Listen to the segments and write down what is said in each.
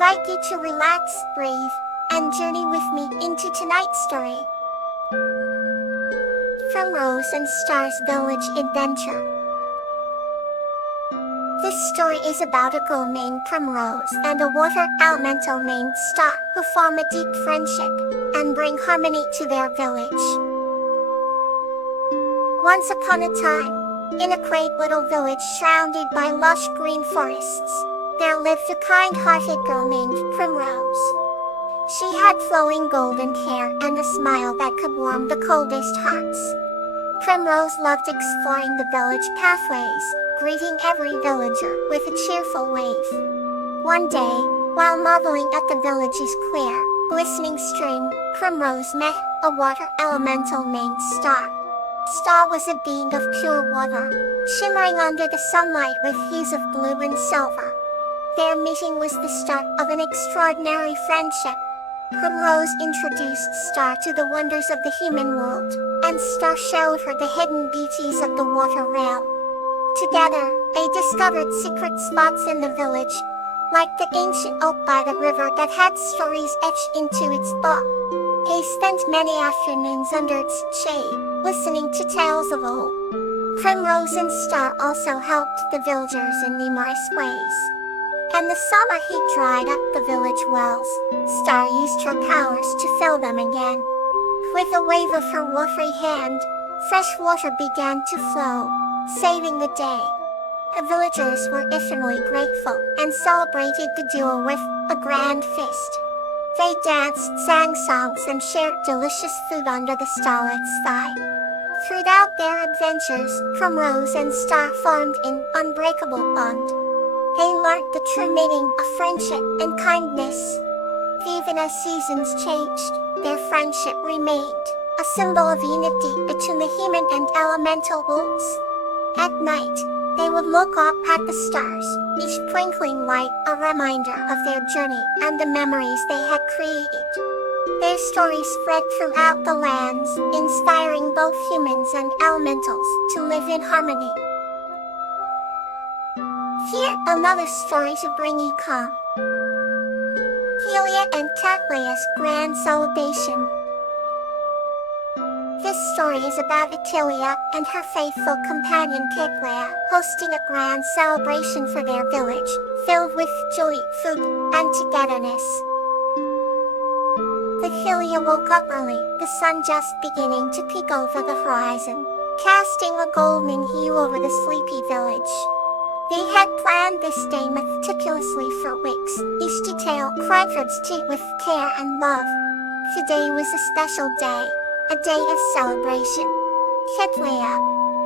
invite you to relax, breathe, and journey with me into tonight's story. Primrose and Star's Village Adventure. This story is about a girl named Primrose and a water elemental named Star who form a deep friendship and bring harmony to their village. Once upon a time, in a quaint little village surrounded by lush green forests, there lived a kind-hearted girl named Primrose. She had flowing golden hair and a smile that could warm the coldest hearts. Primrose loved exploring the village pathways, greeting every villager with a cheerful wave. One day, while marveling at the village's clear, glistening stream, Primrose met a water elemental named Star. Star was a being of pure water, shimmering under the sunlight with hues of blue and silver. Their meeting was the start of an extraordinary friendship. Primrose introduced Star to the wonders of the human world, and Star showed her the hidden beauties of the water realm. Together, they discovered secret spots in the village, like the ancient oak by the river that had stories etched into its bark. They spent many afternoons under its shade, listening to tales of old. Primrose and Star also helped the villagers in numerous ways. And the summer heat dried up the village wells. Star used her powers to fill them again. With a wave of her watery hand, fresh water began to flow, saving the day. The villagers were eternally grateful and celebrated the duo with a grand feast. They danced, sang songs, and shared delicious food under the starlit sky. Throughout their adventures, Primrose and Star formed an unbreakable bond. They learned the true meaning of friendship and kindness. Even as seasons changed, their friendship remained, a symbol of unity between the human and elemental worlds. At night, they would look up at the stars, each twinkling light a reminder of their journey and the memories they had created. Their stories spread throughout the lands, inspiring both humans and elementals to live in harmony. Here another story to bring you calm. Helia and Catlea's Grand Celebration. This story is about Atelia and her faithful companion Catlea hosting a grand celebration for their village, filled with joy, food, and togetherness. Helia woke up early, the sun just beginning to peek over the horizon, casting a golden hue over the sleepy village. They had planned this day meticulously for weeks, each detail crafted with care and love. Today was a special day, a day of celebration. Catlea,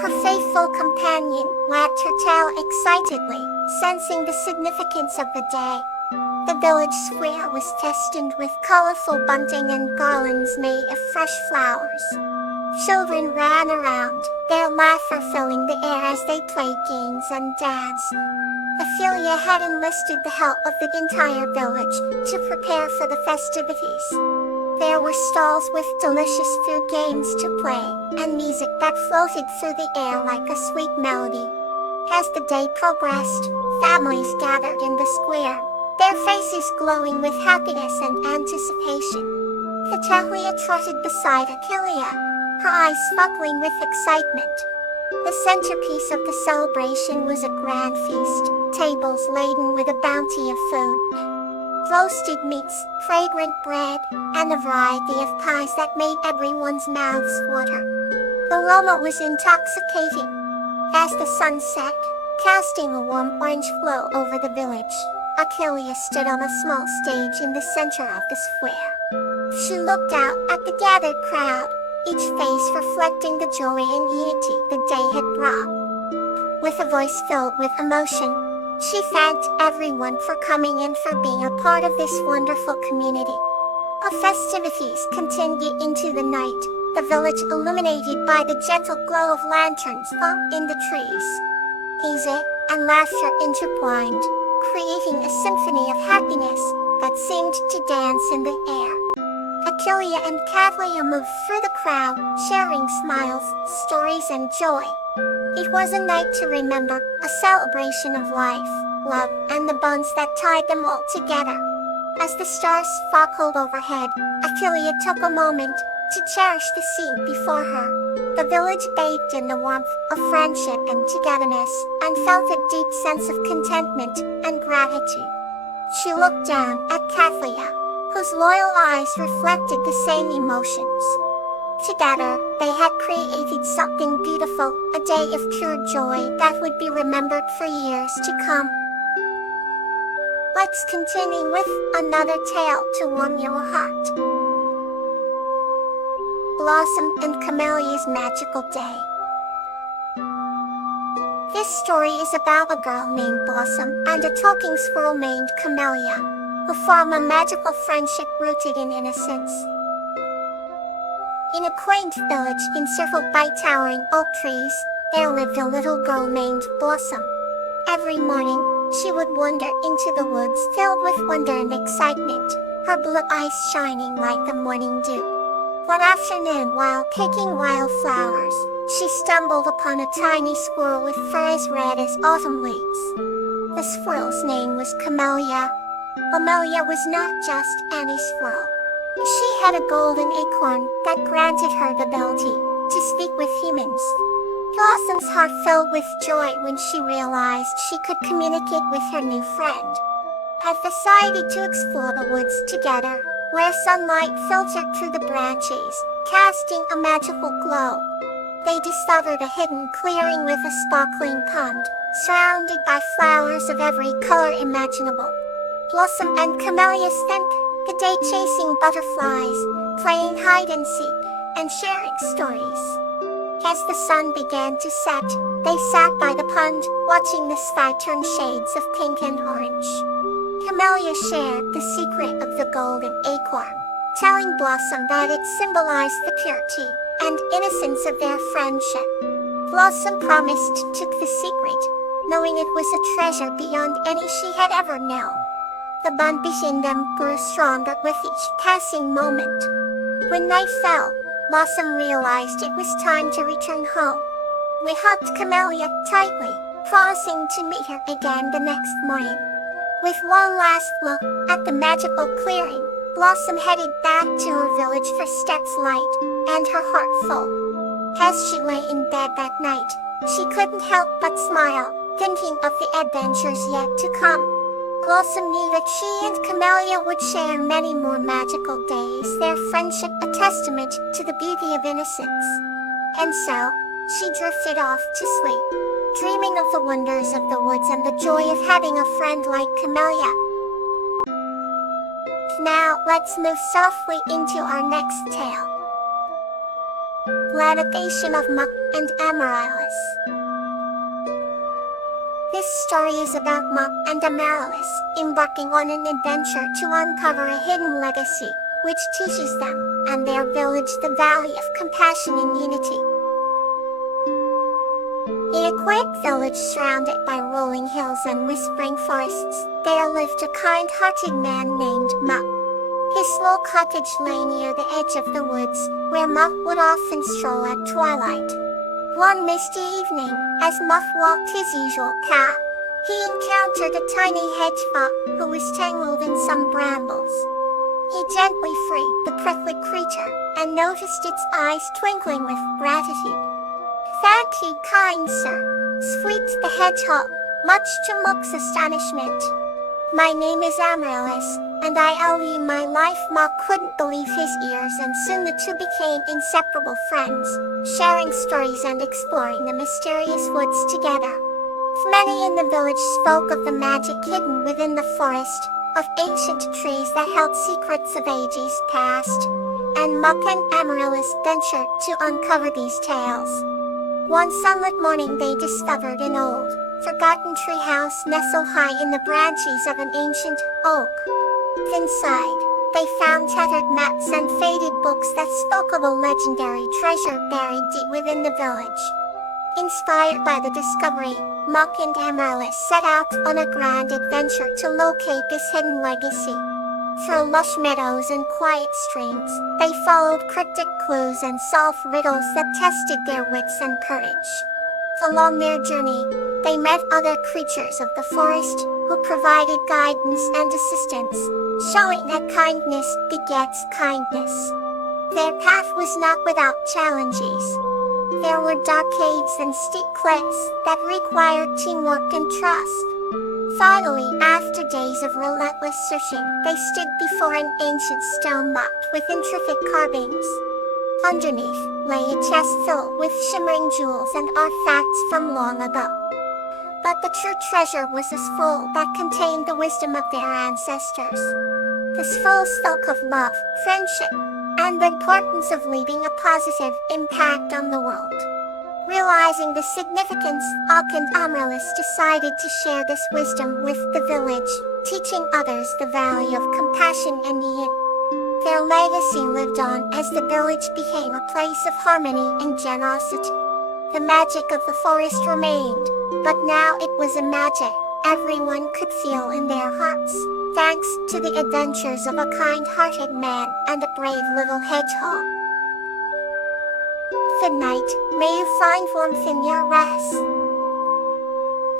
her faithful companion, wagged her tail excitedly, sensing the significance of the day. The village square was festooned with colorful bunting and garlands made of fresh flowers. Children ran around, their laughter filling the air as they played games and danced. Ophelia had enlisted the help of the entire village to prepare for the festivities. There were stalls with delicious food, games to play, and music that floated through the air like a sweet melody. As the day progressed, families gathered in the square, their faces glowing with happiness and anticipation. Catleya trotted beside Achilea, her eyes sparkling with excitement. The centerpiece of the celebration was a grand feast, tables laden with a bounty of food. Roasted meats, fragrant bread, and a variety of pies that made everyone's mouths water. The aroma was intoxicating. As the sun set, casting a warm orange glow over the village, Achilea stood on a small stage in the center of the square. She looked out at the gathered crowd, each face reflecting the joy and unity the day had brought. With a voice filled with emotion, she thanked everyone for coming and for being a part of this wonderful community. The festivities continued into the night, the village illuminated by the gentle glow of lanterns hung in the trees. Music and laughter intertwined, creating a symphony of happiness that seemed to dance in the air. Achilea and Catlea moved through the crowd, sharing smiles, stories, and joy. It was a night to remember, a celebration of life, love, and the bonds that tied them all together. As the stars sparkled overhead, Achilles took a moment to cherish the scene before her. The village bathed in the warmth of friendship and togetherness, and felt a deep sense of contentment and gratitude. She looked down at Kathlia, whose loyal eyes reflected the same emotions. Together, they had created something beautiful, a day of pure joy that would be remembered for years to come. Let's continue with another tale to warm your heart. Blossom and Camellia's Magical Day. This story is about a girl named Blossom and a talking squirrel named Camellia, who form a magical friendship rooted in innocence. In a quaint village encircled by towering oak trees, there lived a little girl named Blossom. Every morning, she would wander into the woods filled with wonder and excitement, her blue eyes shining like the morning dew. One afternoon, while picking wildflowers, she stumbled upon a tiny squirrel with fur as red as autumn leaves. The squirrel's name was Camellia. Camellia was not just any squirrel. She had a golden acorn that granted her the ability to speak with humans. Blossom's heart filled with joy when she realized she could communicate with her new friend. They decided to explore the woods together, where sunlight filtered through the branches, casting a magical glow. They discovered a hidden clearing with a sparkling pond, surrounded by flowers of every color imaginable. Blossom and Camellia spent the day chasing butterflies, playing hide and seek, and sharing stories. As the sun began to set, they sat by the pond, watching the sky turn shades of pink and orange. Camellia shared the secret of the golden acorn, telling Blossom that it symbolized the purity and innocence of their friendship. Blossom promised to keep the secret, knowing it was a treasure beyond any she had ever known. The bond between them grew stronger with each passing moment. When night fell, Blossom realized it was time to return home. We hugged Camellia tightly, promising to meet her again the next morning. With one last look at the magical clearing, Blossom headed back to her village for steps light and her heart full. As she lay in bed that night, she couldn't help but smile, thinking of the adventures yet to come. Blossom knew that she and Camellia would share many more magical days, their friendship a testament to the beauty of innocence. And so, she drifted off to sleep, dreaming of the wonders of the woods and the joy of having a friend like Camellia. Now, let's move softly into our next tale. Lamentation of Muck and Amaryllis. This story is about Muck and Amaryllis embarking on an adventure to uncover a hidden legacy, which teaches them and their village the value of compassion and unity. In a quaint village surrounded by rolling hills and whispering forests, there lived a kind-hearted man named Muck. His small cottage lay near the edge of the woods, where Muck would often stroll at twilight. One misty evening, as Muck walked his usual path, he encountered a tiny hedgehog who was tangled in some brambles. He gently freed the prickly creature and noticed its eyes twinkling with gratitude. "Thank you, kind sir," squeaked the hedgehog, much to Muck's astonishment. "My name is Amaryllis, and I owe you my life." Muck couldn't believe his ears, and soon the two became inseparable friends, sharing stories and exploring the mysterious woods together. Many in the village spoke of the magic hidden within the forest, of ancient trees that held secrets of ages past, and Muck and Amaryllis ventured to uncover these tales. One sunlit morning they discovered an old, forgotten treehouse nestled high in the branches of an ancient oak. Inside, they found tattered maps and faded books that spoke of a legendary treasure buried deep within the village. Inspired by the discovery, Muck and Amaryllis set out on a grand adventure to locate this hidden legacy. Through lush meadows and quiet streams, they followed cryptic clues and solved riddles that tested their wits and courage. Along their journey, they met other creatures of the forest who provided guidance and assistance, showing that kindness begets kindness. Their path was not without challenges. There were dark caves and steep cliffs that required teamwork and trust. Finally, after days of relentless searching, they stood before an ancient stone moat with intricate carvings. Underneath lay a chest filled with shimmering jewels and artifacts from long ago. But the true treasure was a scroll that contained the wisdom of their ancestors. The scroll spoke of love, friendship, and the importance of leaving a positive impact on the world. Realizing the significance, Ak and Amaryllis decided to share this wisdom with the village, teaching others the value of compassion and yin. Their legacy lived on as the village became a place of harmony and generosity. The magic of the forest remained, but now it was a magic everyone could feel in their hearts, thanks to the adventures of a kind-hearted man and a brave little hedgehog. Good night, may you find warmth in your rest.